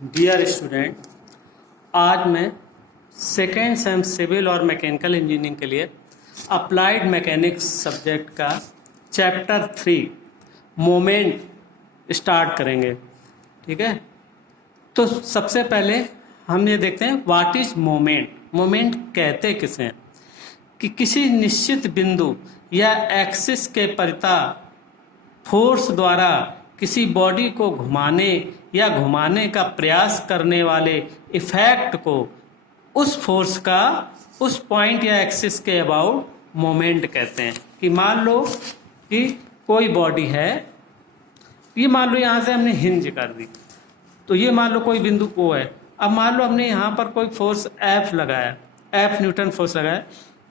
Dear student, आज मैं second same civil और मैकेनिकल इंजीनियरिंग के लिए अप्लाइड मैकेनिक्स सब्जेक्ट का चैप्टर 3 मोमेंट स्टार्ट करेंगे। ठीक है, तो सबसे पहले हम ये देखते हैं व्हाट इज मोमेंट। मोमेंट कहते किसे हैं कि किसी निश्चित बिंदु या एक्सिस के परिता फोर्स द्वारा किसी बॉडी को घुमाने या घुमाने का प्रयास करने वाले इफेक्ट को उस फोर्स का उस पॉइंट या एक्सिस के अबाउट मोमेंट कहते हैं। कि मान लो कि कोई बॉडी है, ये मान लो यहाँ से हमने हिंज कर दी, तो ये मान लो कोई बिंदु O है। अब मान लो हमने यहाँ पर कोई फोर्स F लगाया, F न्यूटन फोर्स लगाया,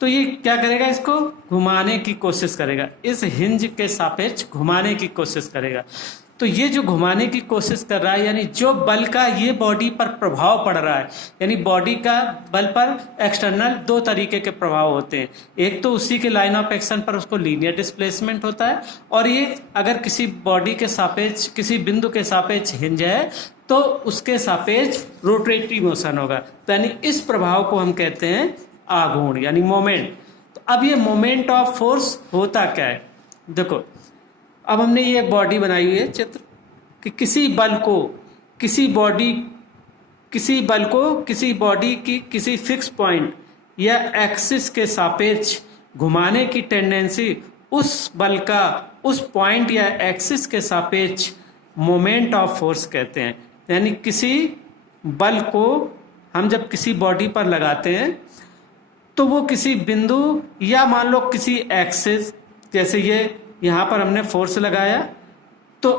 तो ये क्या करेगा, इसको घुमाने की कोशिश करेगा, इस हिंज के सापेक्ष घुमाने की कोशिश करेगा। तो ये जो घुमाने की कोशिश कर रहा है, यानी जो बल का ये बॉडी पर प्रभाव पड़ रहा है, यानी बॉडी का बल पर एक्सटर्नल दो तरीके के प्रभाव होते हैं। एक तो उसी के लाइन ऑफ एक्शन पर उसको लीनियर डिस्प्लेसमेंट होता है, और ये अगर किसी बॉडी के सापेक्ष किसी बिंदु के सापेक्ष हिंज है तो उसके सापेक्ष रोटेटरी मोशन होगा। तो यानी इस प्रभाव को हम कहते हैं आघूर्ण यानी मोमेंट। तो अब ये मोमेंट ऑफ फोर्स होता क्या है, देखो अब हमने ये एक बॉडी बनाई हुई है चित्र कि किसी बल को किसी बॉडी की किसी फिक्स पॉइंट या एक्सिस के सापेक्ष घुमाने की टेंडेंसी उस बल का उस पॉइंट या एक्सिस के सापेक्ष मोमेंट ऑफ फोर्स कहते हैं। यानी किसी बल को हम जब किसी बॉडी पर लगाते हैं तो वो किसी बिंदु या मान लो किसी एक्सिस, जैसे ये यहाँ पर हमने फोर्स लगाया तो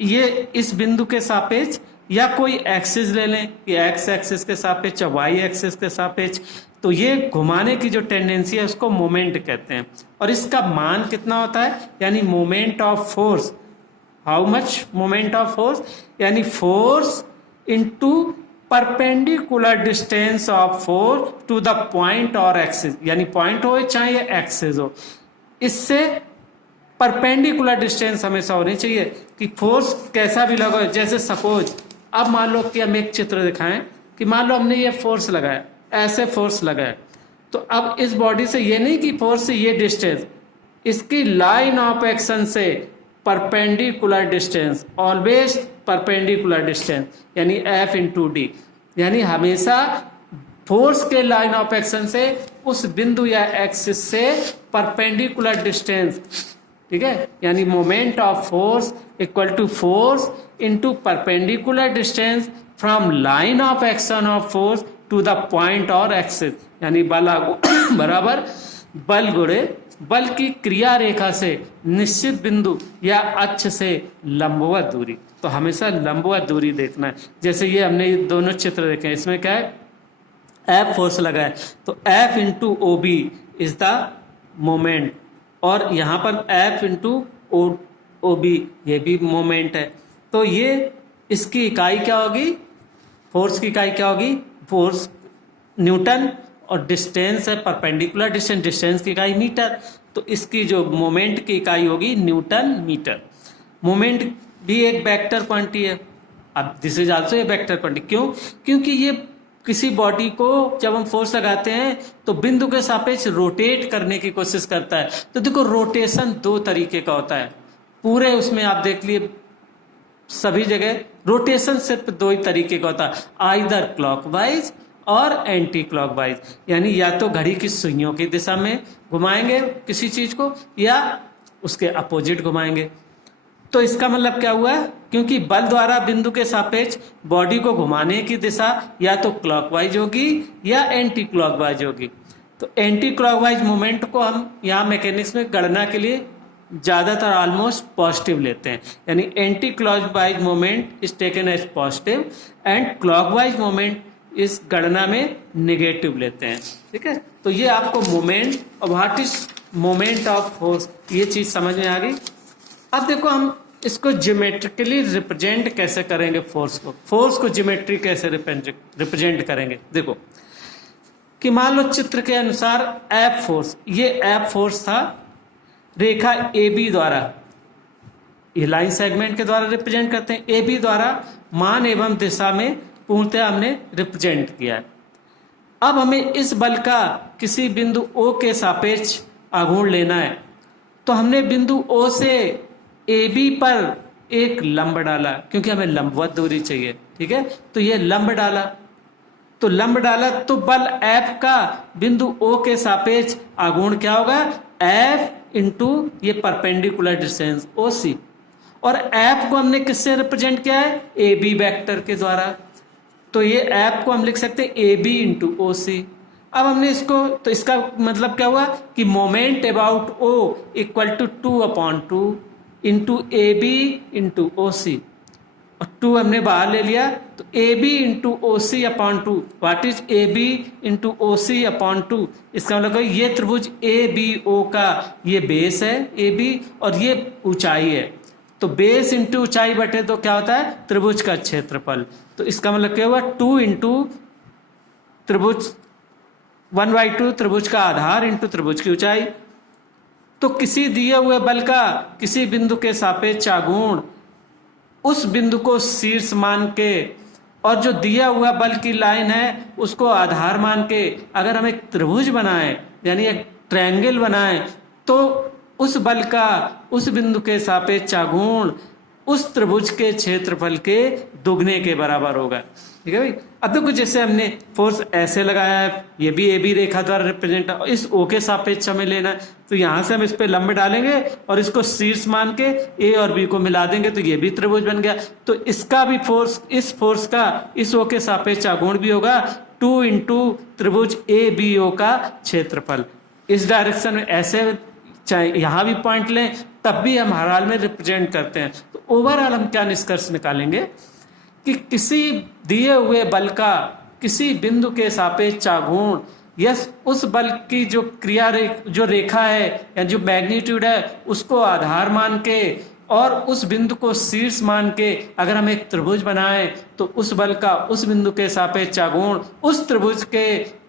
ये इस बिंदु के सापेक्ष या कोई एक्सिस ले लें कि एक्स एक्सिस के सापेक्ष या वाई एक्सिस के सापेक्ष, तो ये घुमाने की जो टेंडेंसी है उसको मोमेंट कहते हैं। और इसका मान कितना होता है, यानी moment of force, how much moment of force, यानी force into perpendicular distance of force to the point और एक्सिस, यानी पॉइंट हो चाहे एक्सिस हो, इससे परपेंडिकुलर डिस्टेंस हमेशा होनी चाहिए कि फोर्स कैसा भी लगा। जैसे सपोज अब मान लो कि हम एक चित्र दिखाएं कि मान लो हमने ये फोर्स लगाया, ऐसे फोर्स लगाया, तो अब इस बॉडी से ये नहीं कि फोर्स से ये डिस्टेंस, इसकी लाइन ऑफ एक्शन से perpendicular distance, always perpendicular distance, यानी F इंटू डी, यानी हमेशा फोर्स के लाइन ऑफ एक्शन से उस बिंदु या एक्सिस से परपेंडिकुलर डिस्टेंस। ठीक है, यानी moment of force equal to force into perpendicular distance from line of action of force to the point और एक्सिस, यानी बल बराबर बल गुणे बल की क्रिया रेखा से निश्चित बिंदु या अक्ष से लंबवत दूरी। तो हमेशा लंबवत दूरी देखना है। जैसे ये हमने ये दोनों चित्र देखे हैं, इसमें क्या है, F फोर्स लगा है तो F into O B is the moment, और यहाँ पर F इंटू ओ बी ये भी मोमेंट है। तो ये इसकी इकाई क्या होगी, फोर्स की इकाई क्या होगी, फोर्स न्यूटन, और डिस्टेंस है परपेंडिकुलर डिस्टेंस, डिस्टेंस की इकाई मीटर, तो इसकी जो मोमेंट की इकाई होगी न्यूटन मीटर। मोमेंट भी एक वेक्टर क्वांटिटी है। अब this is also a vector quantity, क्यों, क्योंकि ये किसी बॉडी को जब हम फोर्स लगाते हैं तो बिंदु के सापेक्ष रोटेट करने की कोशिश करता है। तो देखो रोटेशन दो तरीके का होता है, पूरे उसमें आप देख लिए सभी जगह रोटेशन सिर्फ दो ही तरीके का होता है, आइदर क्लॉकवाइज और एंटी क्लॉकवाइज, यानी या तो घड़ी की सुइयों की दिशा में घुमाएंगे किसी चीज को या उसके अपोजिट घुमाएंगे। तो इसका मतलब क्या हुआ, क्योंकि बल द्वारा बिंदु के सापेक्ष बॉडी को घुमाने की दिशा या तो क्लॉकवाइज होगी या एंटी क्लॉकवाइज होगी। तो एंटी क्लॉकवाइज मोमेंट को हम यहाँ मैकेनिक्स में गणना के लिए ज़्यादातर ऑलमोस्ट पॉजिटिव लेते हैं, यानी anti clockwise moment is taken as positive and clockwise moment इस गणना में नेगेटिव लेते हैं। ठीक है, तो ये आपको मोमेंट और what is moment of force ये चीज़ समझ में आ गई। अब देखो हम इसको ज्योमेट्रिकली रिप्रेजेंट कैसे करेंगे, फोर्स को ज्योमेट्री कैसे रिप्रेजेंट करेंगे। देखो कि मान लो चित्र के अनुसार F फोर्स, ये F फोर्स था रेखा AB द्वारा ये लाइन सेगमेंट के द्वारा रिप्रेजेंट करते हैं, ए बी द्वारा मान एवं दिशा में पूर्णतः हमने रिप्रेजेंट किया है। अब हमें इस बल का किसी बिंदु ओ के सापेक्ष आघूर्ण लेना है, तो हमने बिंदु ओ से ए बी पर एक लंब डाला, क्योंकि हमें लंबवत दूरी चाहिए, ठीक है। तो ये लंब डाला, तो लंब डाला तो बल F का बिंदु O के सापेक्ष आघूर्ण क्या होगा, F इंटू ये परपेंडिकुलर डिस्टेंस OC, और F को हमने किससे रिप्रेजेंट किया है, AB वेक्टर के द्वारा। तो ये F को हम लिख सकते हैं AB इंटू OC। अब हमने इसको, तो इसका मतलब क्या हुआ कि moment about O equal to 2/2 into AB into OC, और 2 हमने बाहर ले लिया, तो AB into OC/2, what is AB into OC/2, इसका मतलब ये त्रिभुज ABO का ये बेस है AB, और ये ऊंचाई है, तो बेस इंटू ऊंचाई बटे तो क्या होता है, त्रिभुज का क्षेत्रफल। तो इसका मतलब क्या हुआ, 2 इंटू त्रिभुज 1/2 त्रिभुज का आधार इंटू त्रिभुज की ऊंचाई। तो किसी दिए हुए बल का किसी बिंदु के सापेक्ष आघूर्ण उस बिंदु को शीर्ष मान के, और जो दिया हुआ बल की लाइन है उसको आधार मान के अगर हम एक त्रिभुज बनाएं, यानी एक ट्रायंगल बनाएं, तो उस बल का उस बिंदु के सापेक्ष आघूर्ण उस त्रिभुज के क्षेत्रफल के दुगने के बराबर होगा, ठीक है भाई। अब देखो जैसे हमने फोर्स ऐसे लगाया है, ये भी AB रेखा द्वारा रिप्रेजेंट, इस O के सापेक्ष हमें लेना है, तो यहां से हम इस पे लंब डालेंगे और इसको शीर्ष मान के A और B को मिला देंगे, तो ये भी त्रिभुज बन गया। तो इसका भी फोर्स, इस फोर्स का इस O के सापेक्ष आघूर्ण भी होगा 2 इंटू त्रिभुज ABO का क्षेत्रफल। इस डायरेक्शन में ऐसे, चाहे यहां भी पॉइंट लें तब भी हम हर हाल में रिप्रेजेंट करते हैं। तो ओवरऑल हम क्या निष्कर्ष निकालेंगे कि किसी दिए हुए बल का किसी बिंदु के सापेक्ष आघूर्ण या उस बल की जो जो रेखा है या जो मैग्नीट्यूड है उसको आधार मान के और उस बिंदु को शीर्ष मान के अगर हम एक त्रिभुज बनाएं, तो उस बल का उस बिंदु के सापेक्ष आघूर्ण उस त्रिभुज के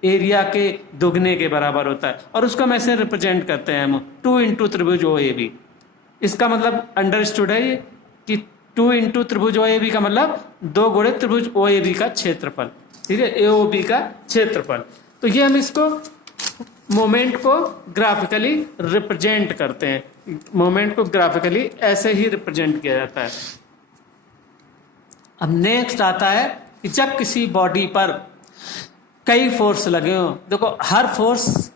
एरिया के दुगने के बराबर होता है, और उसको हम ऐसे रिप्रेजेंट करते हैं हम 2 इंटू त्रिभुज OAB। इसका मतलब अंडरस्टूड है कि 2 इंटू त्रिभुज OAB का मतलब 2 गुणे त्रिभुज OAB का क्षेत्रफल, ठीक है, AOB का क्षेत्रफल। तो ये हम इसको मोमेंट को ग्राफिकली रिप्रेजेंट करते हैं, मोमेंट को ग्राफिकली ऐसे ही रिप्रेजेंट किया जाता है। अब नेक्स्ट आता है कि जब किसी बॉडी पर कई फोर्स लगे हो, देखो हर फोर्स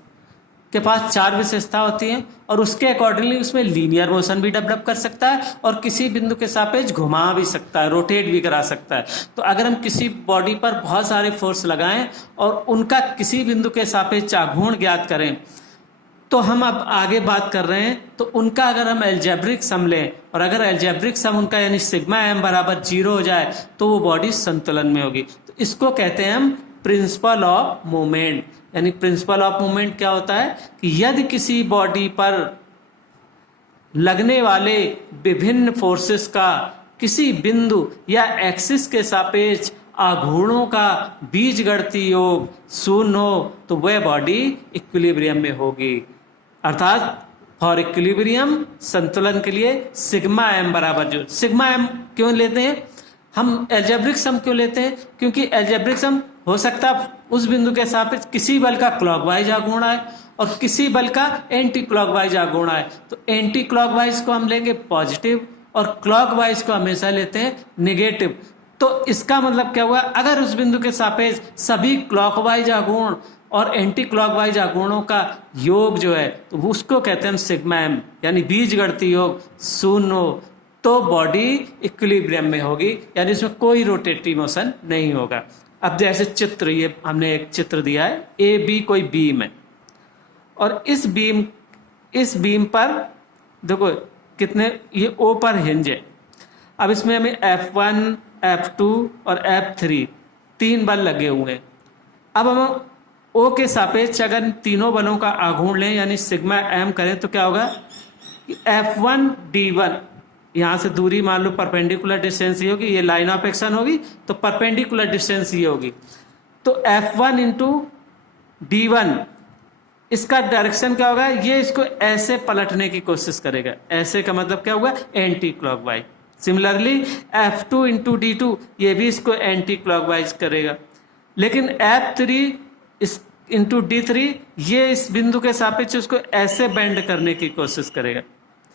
के पास 4 विशेषता होती हैं और उसके अकॉर्डिंगली उसमें लीनियर मोशन भी डेवलप कर सकता है और किसी बिंदु के सापेक्ष घुमा भी सकता है, रोटेट भी करा सकता है। तो अगर हम किसी बॉडी पर बहुत सारे फोर्स लगाएं और उनका किसी बिंदु के सापेक्ष आघूर्ण ज्ञात करें, तो हम अब आगे बात कर रहे हैं, तो उनका अगर हम एल्जेब्रिक सम लें और अगर एल्जेब्रिक सम उनका यानी सिग्मा m बराबर 0 हो जाए तो वो बॉडी संतुलन में होगी। तो इसको कहते हैं हम प्रिंसिपल ऑफ मूवमेंट। यानी प्रिंसिपल ऑफ मूवमेंट क्या होता है कि यदि किसी बॉडी पर लगने वाले विभिन्न फोर्सेस का किसी बिंदु या एक्सिस के सापेक्ष आघूर्णों का बीजगणितीय योग 0 हो तो वह बॉडी इक्विलिब्रियम में होगी। अर्थात फॉर इक्विलिब्रियम, संतुलन के लिए सिग्मा m बराबर 0। सिग्मा m क्यों लेते हैं हम, एल्जेब्रिक सम क्यों लेते हैं, क्योंकि एल्जेब्रिक सम हो सकता है उस बिंदु के सापेक्ष किसी बल का क्लॉकवाइज आघूर्ण आए और किसी बल का एंटी क्लॉकवाइज आघूर्ण आए। तो एंटी क्लॉकवाइज को हम लेंगे पॉजिटिव और क्लॉकवाइज को हमेशा लेते हैं नेगेटिव। तो इसका मतलब क्या हुआ, अगर उस बिंदु के सापेक्ष सभी क्लॉकवाइज आघूर्ण और एंटी क्लॉकवाइज आघूर्णों का योग जो है तो उसको कहते हैं सिग्मा m, यानी बीजगणितीय योग 0 हो तो बॉडी इक्विलिब्रियम में होगी, यानी इसमें कोई रोटेटिव मोशन नहीं होगा। अब जैसे चित्र, ये हमने एक चित्र दिया है, ए बी कोई बीम है और इस बीम पर देखो कितने, ये O पर हिंज है। अब इसमें हमें F1, F2 और F3 3 बल लगे हुए हैं। अब हम O के सापेक्ष अगर तीनों बलों का आघूर्ण लें यानी सिग्मा m करें तो क्या होगा कि F1 D1, यहाँ से दूरी मान लो परपेंडिकुलर डिस्टेंस ये होगी, ये लाइन ऑफ एक्शन होगी तो परपेंडिकुलर डिस्टेंस ये होगी। तो F1 इंटू D1 इसका डायरेक्शन क्या होगा, ये इसको ऐसे पलटने की कोशिश करेगा। ऐसे का मतलब क्या हुआ, anti clockwise. Similarly F2 into D2 ये भी इसको एंटी क्लॉकवाइज करेगा। लेकिन F3 इस इंटू D3 ये इस बिंदु के सापेक्ष उसको ऐसे बेंड करने की कोशिश करेगा।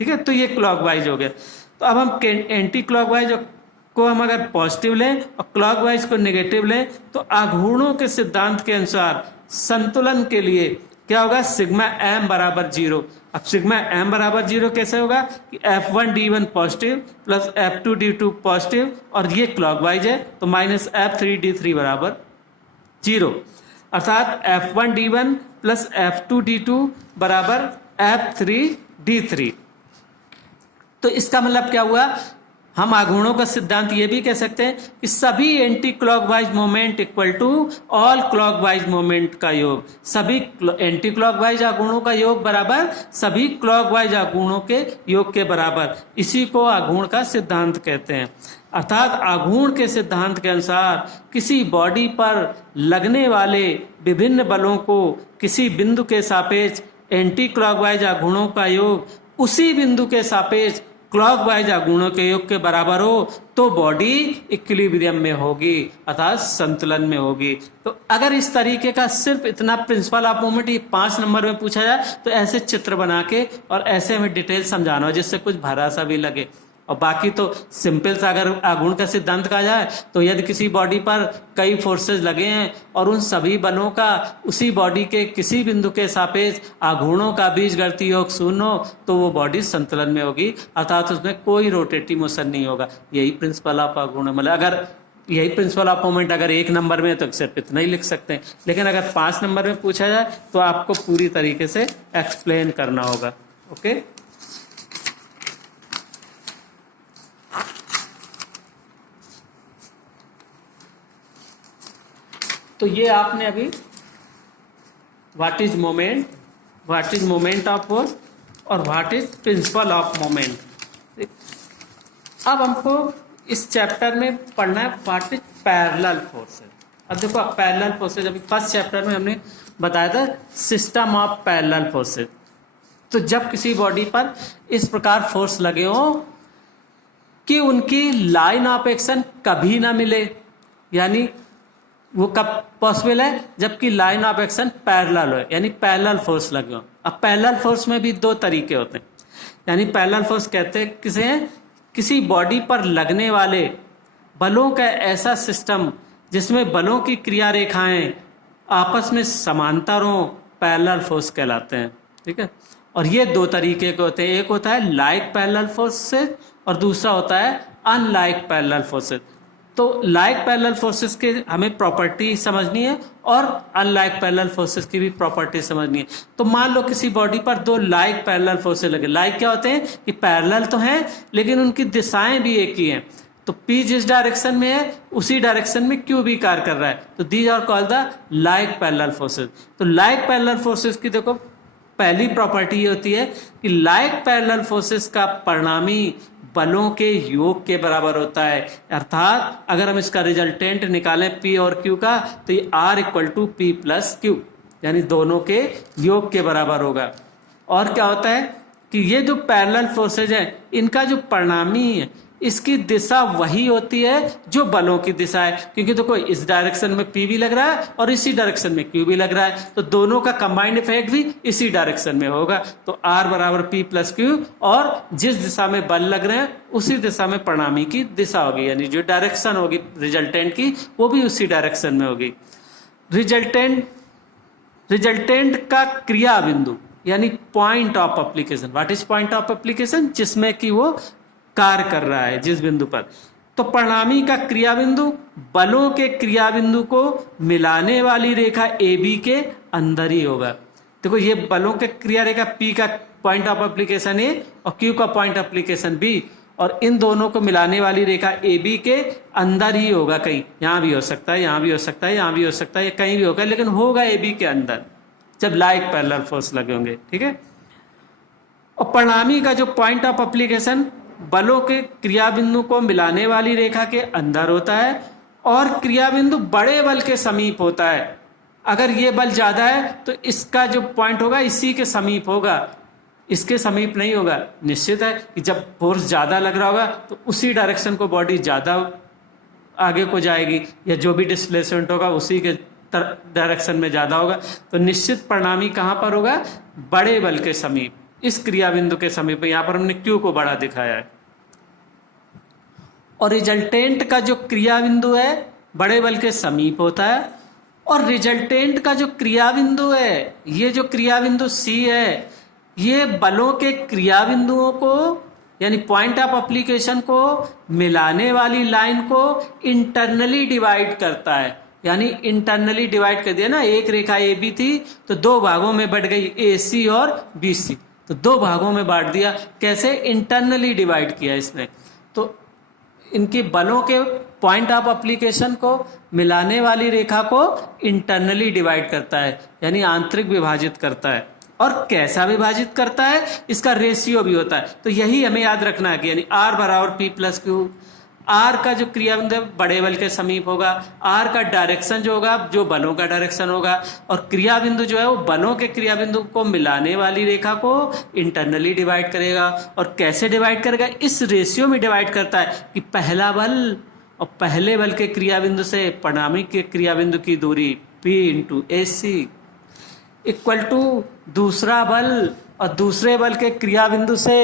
ठीक है, तो ये क्लॉकवाइज हो गया। तो अब हम एंटी क्लॉकवाइज को हम अगर पॉजिटिव लें और क्लॉकवाइज को नेगेटिव लें, तो आघूर्णों के सिद्धांत के अनुसार संतुलन के लिए क्या होगा, सिग्मा m बराबर 0। अब सिग्मा m बराबर 0 कैसे होगा कि F1 D1 positive plus F2 D2 positive और ये क्लॉकवाइज है, तो माइनस F3 D3 बराबर 0। अर्थात F1 D1 plus F2 D2 बराबर F3 D3। तो इसका मतलब क्या हुआ, हम आघूर्णों का सिद्धांत ये भी कह सकते हैं कि सभी anti clockwise moment equal to all clockwise moment का योग। सभी एंटी क्लॉकवाइज आघूर्णों का योग बराबर सभी क्लॉकवाइज आघूर्णों के योग के बराबर। इसी को आघूर्ण का सिद्धांत कहते हैं। अर्थात आघूर्ण के सिद्धांत के अनुसार किसी बॉडी पर लगने वाले विभिन्न बलों को किसी बिंदु के सापेक्ष एंटी क्लॉकवाइज आघूर्णों का योग उसी बिंदु के सापेक्ष क्लॉकवाइज आघूर्णों के योग के बराबर हो तो बॉडी इक्विलिब्रियम में होगी, अर्थात संतुलन में होगी। तो अगर इस तरीके का सिर्फ इतना प्रिंसिपल ऑफ मोमेंट ये 5 नंबर में पूछा जाए तो ऐसे चित्र बना के और ऐसे हमें डिटेल समझाना हो जिससे कुछ भरा सा भी लगे। और बाकी तो सिंपल सा अगर आघूर्ण का सिद्धांत कहा जाए तो यदि किसी बॉडी पर कई फोर्सेस लगे हैं और उन सभी बलों का उसी बॉडी के किसी बिंदु के सापेक्ष आघूर्णों का बीजगणितीय योग 0 हो तो वो बॉडी संतुलन में होगी, अर्थात उसमें कोई रोटेटिव मोशन नहीं होगा। यही प्रिंसिपल ऑफ आघूर्ण, मतलब अगर यही प्रिंसिपल ऑफ मोमेंट अगर 1 नंबर में तो सिर्फ इतना ही लिख सकते हैं, लेकिन अगर 5 नंबर में पूछा जाए तो आपको पूरी तरीके से एक्सप्लेन करना होगा। ओके, तो ये आपने अभी what is moment of force और what is principle of moment. अब हमको इस चैप्टर में पढ़ना है व्हाट इज पैरेलल फोर्सेस। अब देखो पैरेलल फोर्सेस अभी फर्स्ट चैप्टर में हमने बताया था सिस्टम ऑफ पैरेलल फोर्सेस। तो जब किसी बॉडी पर इस प्रकार फोर्स लगे हो कि उनकी लाइन ऑफ एक्शन कभी ना मिले, यानी वो कब पॉसिबल है, जबकि लाइन ऑफ एक्शन पैरेलल हो, यानी पैरेलल फोर्स लगे हो। अब पैरेलल फोर्स में भी 2 तरीके होते हैं, यानी पैरेलल फोर्स कहते हैं किसे हैं, किसी बॉडी पर लगने वाले बलों का ऐसा सिस्टम जिसमें बलों की क्रिया रेखाएं आपस में समांतर हो, पैरेलल फोर्स कहलाते हैं। ठीक है, और ये 2 तरीके के होते हैं, एक होता है लाइक पैरेलल फोर्सेस और दूसरा होता है अनलाइक पैरेलल फोर्सेस। तो लाइक पैरेलल फोर्सेस के हमें प्रॉपर्टी समझनी है और अनलाइक पैरेलल फोर्सेस की भी प्रॉपर्टी समझनी है। तो मान लो किसी बॉडी पर 2 लाइक पैरेलल फोर्सेस लगे। लाइक क्या होते हैं कि पैरेलल तो हैं लेकिन उनकी दिशाएं भी एक ही हैं। तो P जिस डायरेक्शन में है उसी डायरेक्शन में Q भी कार्य कर रहा है, तो these are called the like parallel forces. तो लाइक पैरेलल फोर्सेस की देखो पहली प्रॉपर्टी ये होती है कि लाइक पैरेलल फोर्सेस का परिणामी बलों के योग के बराबर होता है। अर्थात अगर हम इसका रिजल्टेंट निकालें P और Q का तो ये R equal to P plus Q, यानी दोनों के योग के बराबर होगा। और क्या होता है कि ये जो पैरेलल फोर्सेज हैं इनका जो परिणामी है इसकी दिशा वही होती है जो बलों की दिशा है, क्योंकि देखो इस डायरेक्शन में P भी लग रहा है और इसी डायरेक्शन में Q भी लग रहा है, तो दोनों का कंबाइंड इफेक्ट भी इसी डायरेक्शन में होगा। तो R बराबर P प्लस Q, और जिस दिशा में बल लग रहे हैं उसी दिशा में परिणामी की दिशा होगी, यानी जो डायरेक्शन होगी रिजल्टेंट की वो भी उसी डायरेक्शन में होगी। रिजल्टेंट का क्रिया बिंदु यानी point of application, what is point of application, जिसमें कि वो कार्य कर रहा है जिस बिंदु पर। तो परिणामी का क्रिया बिंदु बलों के क्रिया बिंदु को मिलाने वाली रेखा AB के अंदर ही होगा। देखो ये बलों के क्रिया रेखा P का पॉइंट ऑफ एप्लीकेशन A और Q का पॉइंट एप्लीकेशन B, और इन दोनों को मिलाने वाली रेखा AB के अंदर ही होगा। कहीं यहाँ भी हो सकता है, यहाँ भी हो सकता है, यहाँ भी हो सकता है, कहीं भी होगा, लेकिन होगा AB के अंदर जब लाइक पैरेलल फोर्स लगे होंगे। ठीक है, और परिणामी का जो पॉइंट ऑफ एप्लीकेशन बलों के क्रिया बिंदु को मिलाने वाली रेखा के अंदर होता है और क्रिया बिंदु बड़े बल के समीप होता है। अगर ये बल ज़्यादा है तो इसका जो पॉइंट होगा इसी के समीप होगा, इसके समीप नहीं होगा। निश्चित है कि जब फोर्स ज़्यादा लग रहा होगा तो उसी डायरेक्शन को बॉडी ज़्यादा आगे को जाएगी, या जो भी डिस्प्लेसमेंट होगा उसी के डायरेक्शन में ज़्यादा होगा। तो निश्चित परिणामी कहाँ पर होगा? बड़े बल के समीप, इस क्रिया बिंदु के समीप। यहाँ पर हमने क्यू को बड़ा दिखाया है। और रिजल्टेंट का जो क्रिया बिंदु है बड़े बल के समीप होता है, और रिजल्टेंट का जो क्रिया बिंदु है, ये जो क्रिया बिंदु सी है, ये बलों के क्रिया बिंदुओं को यानी पॉइंट ऑफ एप्लीकेशन को मिलाने वाली लाइन को इंटरनली डिवाइड करता है। यानी इंटरनली डिवाइड कर दिया ना, एक रेखा ए बी थी तो दो भागों में बढ़ गई, ए सी और बी सी, तो दो भागों में बांट दिया। कैसे? इंटरनली डिवाइड किया इसने। तो इनकी बलों के पॉइंट ऑफ एप्लीकेशन को मिलाने वाली रेखा को इंटरनली डिवाइड करता है, यानी आंतरिक विभाजित करता है। और कैसा विभाजित करता है? इसका रेशियो भी होता है। तो यही हमें याद रखना है कि यानी आर बराबर पी प्लस क्यू। आर का जो क्रिया बिंदु बड़े बल के समीप होगा, आर का डायरेक्शन जो होगा जो बलों का डायरेक्शन होगा, और क्रिया बिंदु जो है वो बलों के क्रिया बिंदु को मिलाने वाली रेखा को इंटरनली डिवाइड करेगा। और कैसे डिवाइड करेगा? इस रेशियो में डिवाइड करता है कि पहला बल और पहले बल के क्रिया बिंदु से परिणामी के क्रिया बिंदु की दूरी P into A C equal to दूसरा बल और दूसरे बल के क्रिया बिंदु से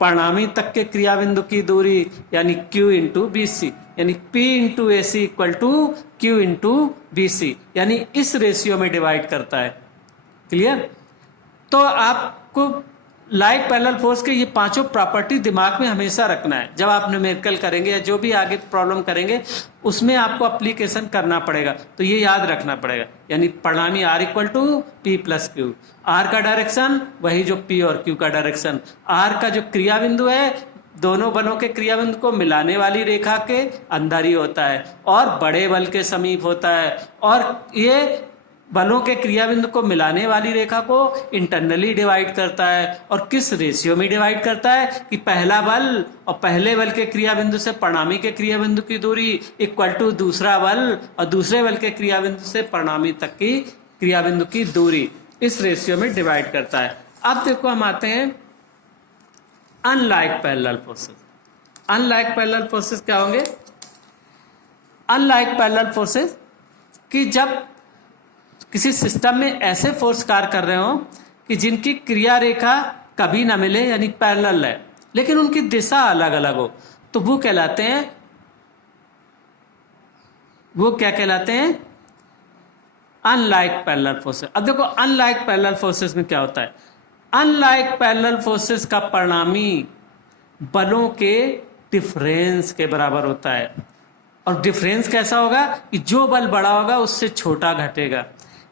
परिणामी तक के क्रिया बिंदु की दूरी यानी Q इंटू बी सी, यानी P into A C equal to Q into B C, यानी इस रेशियो में डिवाइड करता है। क्लियर? तो आपको लाइक पैरेलल फोर्स के ये पांचों प्रॉपर्टी दिमाग में हमेशा रखना है। जब आप न्यूमेरिकल करेंगे या जो भी आगे प्रॉब्लम करेंगे उसमें आपको एप्लीकेशन करना पड़ेगा, तो ये याद रखना पड़ेगा। यानी परिणामी R equal to P plus Q, R का डायरेक्शन वही जो P और Q का डायरेक्शन, आर का जो क्रिया बिंदु है दोनों बलों के क्रिया बिंदु को मिलाने वाली रेखा के अंदर ही होता है और बड़े बल के समीप होता है, और ये बलों के क्रिया बिंदु को मिलाने वाली रेखा को इंटरनली डिवाइड करता है। और किस रेशियो में डिवाइड करता है? कि पहला बल और पहले बल के क्रिया बिंदु से परिणामी के क्रिया बिंदु की दूरी इक्वल टू दूसरा बल और दूसरे बल के क्रिया बिंदु से परिणामी तक की क्रिया बिंदु की दूरी, इस रेशियो में डिवाइड करता है। अब देखो हम आते हैं unlike parallel forces. Unlike parallel forces क्या होंगे? अनलाइक पैरेलल फोर्सेस कि जब किसी सिस्टम में ऐसे फोर्स कार्य कर रहे हो कि जिनकी क्रिया रेखा कभी ना मिले यानी पैरेलल है, लेकिन उनकी दिशा अलग अलग हो, तो वो कहलाते हैं, वो क्या कहलाते हैं? Unlike parallel forces. अब देखो अनलाइक पैरेलल फोर्सेस में क्या होता है? अनलाइक पैरेलल फोर्सेस का परिणामी बलों के डिफरेंस के बराबर होता है। और डिफरेंस कैसा होगा? कि जो बल बड़ा होगा उससे छोटा घटेगा।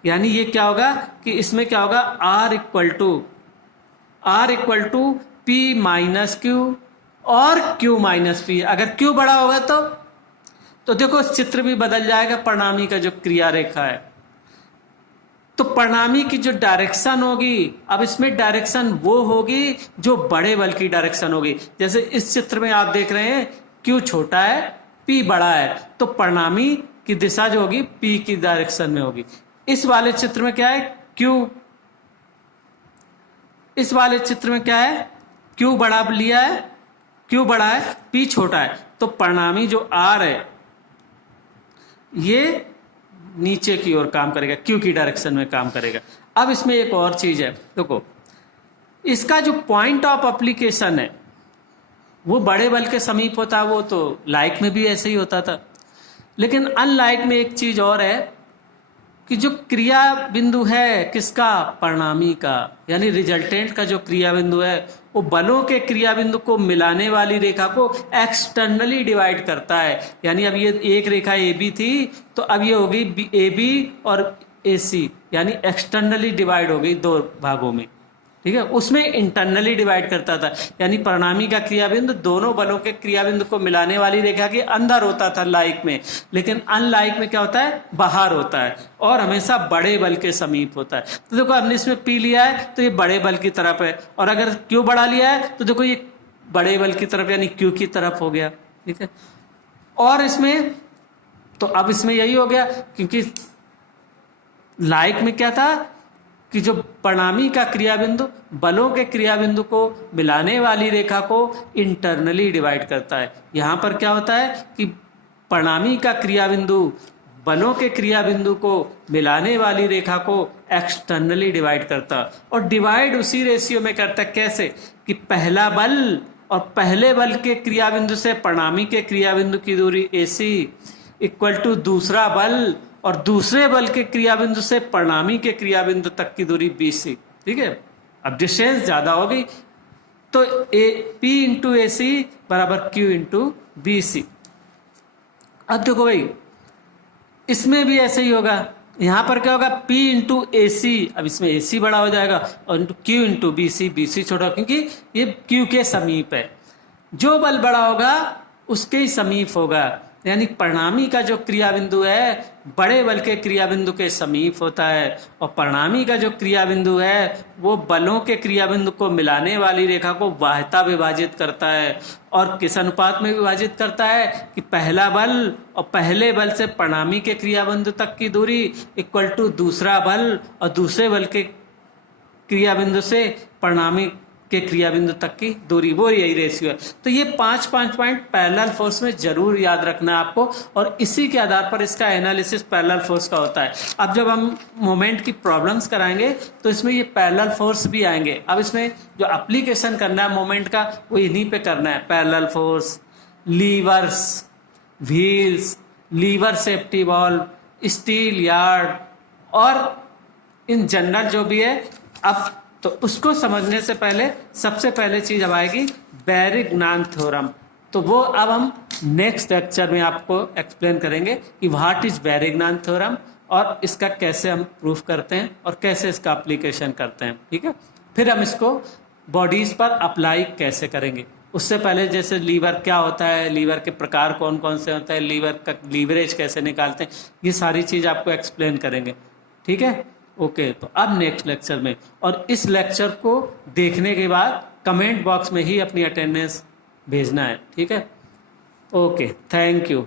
यानी ये क्या होगा कि इसमें क्या होगा? R equal to P minus Q और Q माइनस P। अगर Q बड़ा होगा तो देखो चित्र भी बदल जाएगा परिणामी का जो क्रिया रेखा है। तो परिणामी की जो डायरेक्शन होगी, अब इसमें डायरेक्शन वो होगी जो बड़े बल की डायरेक्शन होगी। जैसे इस चित्र में आप देख रहे हैं Q छोटा है, P बड़ा है, तो परिणामी की दिशा जो होगी P की डायरेक्शन में होगी। इस वाले चित्र में क्या है? Q, इस वाले चित्र में क्या है? Q बड़ा लिया है, Q बड़ा है, P छोटा है, तो परिणामी जो R है ये नीचे की ओर काम करेगा, Q की डायरेक्शन में काम करेगा। अब इसमें एक और चीज है, देखो इसका जो पॉइंट ऑफ एप्लीकेशन है वो बड़े बल के समीप होता है, वो तो लाइक में भी ऐसे ही होता था। लेकिन अनलाइक में एक चीज और है कि जो क्रिया बिंदु है किसका? परिणामी का, यानी रिजल्टेंट का जो क्रिया बिंदु है वो बलों के क्रिया बिंदु को मिलाने वाली रेखा को एक्सटर्नली डिवाइड करता है। यानी अब ये एक रेखा ए बी थी तो अब ये हो गई ए बी और ए सी, यानी एक्सटर्नली डिवाइड हो गई दो भागों में। ठीक है, उसमें इंटरनली डिवाइड करता था, यानी परिणामी का क्रिया बिंदु दोनों बलों के क्रिया बिंदु को मिलाने वाली रेखा के अंदर होता था लाइक में, लेकिन अनलाइक में क्या होता है? बाहर होता है और हमेशा बड़े बल के समीप होता है। तो देखो हमने इसमें P लिया है तो ये बड़े बल की तरफ है, और अगर Q बड़ा लिया है तो देखो ये बड़े बल की तरफ यानी Q की तरफ हो गया। ठीक है, और इसमें तो अब इसमें यही हो गया, क्योंकि लाइक में क्या था कि जो परिणामी का क्रिया बिंदु बलों के क्रिया बिंदु को मिलाने वाली रेखा को इंटरनली डिवाइड करता है। यहाँ पर क्या होता है कि परिणामी का क्रिया बिंदु बलों के क्रिया बिंदु को मिलाने वाली रेखा को एक्सटर्नली डिवाइड करता, और डिवाइड उसी रेशियो में करता। कैसे कि पहला बल और पहले बल के क्रिया बिंदु से परिणामी के क्रिया बिंदु की दूरी AC इक्वल टू दूसरा बल और दूसरे बल के क्रिया बिंदु से परिणामी के क्रिया बिंदु तक की दूरी BC। ठीक है, अब डिस्टेंस ज्यादा होगी तो P इंटू AC बराबर Q इंटू BC। अब देखो भाई, इसमें भी ऐसे ही होगा। यहां पर क्या होगा, P इंटू AC, अब इसमें AC बड़ा हो जाएगा, और into Q into BC, BC छोटा, क्योंकि ये Q के समीप है। जो बल बड़ा होगा उसके ही समीप होगा, यानी परिणामी का जो क्रिया बिंदु है बड़े बल के क्रिया बिंदु के समीप होता है, और परिणामी का जो क्रिया बिंदु है वो बलों के क्रिया बिंदु को मिलाने वाली रेखा को बाह्यता विभाजित करता है। और किस अनुपात में विभाजित करता है कि पहला बल और पहले बल से परिणामी के क्रिया बिंदु तक की दूरी इक्वल टू दूसरा बल और दूसरे बल के क्रिया बिंदु से परिणामी के क्रिया बिंदु तक की दूरी, वो यही रेशियो है। तो ये 5 पॉइंट पैरेलल फोर्स में जरूर याद रखना है आपको, और इसी के आधार पर इसका एनालिसिस पैरेलल फोर्स का होता है। अब जब हम मोमेंट की प्रॉब्लम्स कराएंगे तो इसमें ये पैरेलल फोर्स भी आएंगे। अब इसमें जो एप्लीकेशन करना है मोमेंट का वो इन्हीं पे करना है, parallel force, levers, wheels, lever safety valve, steel yard, और इन जनरल जो भी है। अब तो उसको समझने से पहले सबसे पहले चीज अब आएगी बैरिग्नान थ्योरम। तो वो अब हम नेक्स्ट लेक्चर में आपको एक्सप्लेन करेंगे कि व्हाट इज बैरिग्नान थ्योरम और इसका कैसे हम प्रूफ करते हैं और कैसे इसका एप्लीकेशन करते हैं। ठीक है, फिर हम इसको बॉडीज पर अप्लाई कैसे करेंगे। उससे पहले जैसे लीवर क्या होता है, लीवर के प्रकार कौन कौन से होते हैं, लीवर का लीवरेज कैसे निकालते हैं, ये सारी चीज आपको एक्सप्लेन करेंगे। ठीक है, ओके। तो अब नेक्स्ट लेक्चर में, और इस लेक्चर को देखने के बाद कमेंट बॉक्स में ही अपनी अटेंडेंस भेजना है। ठीक है, ओके, थैंक यू।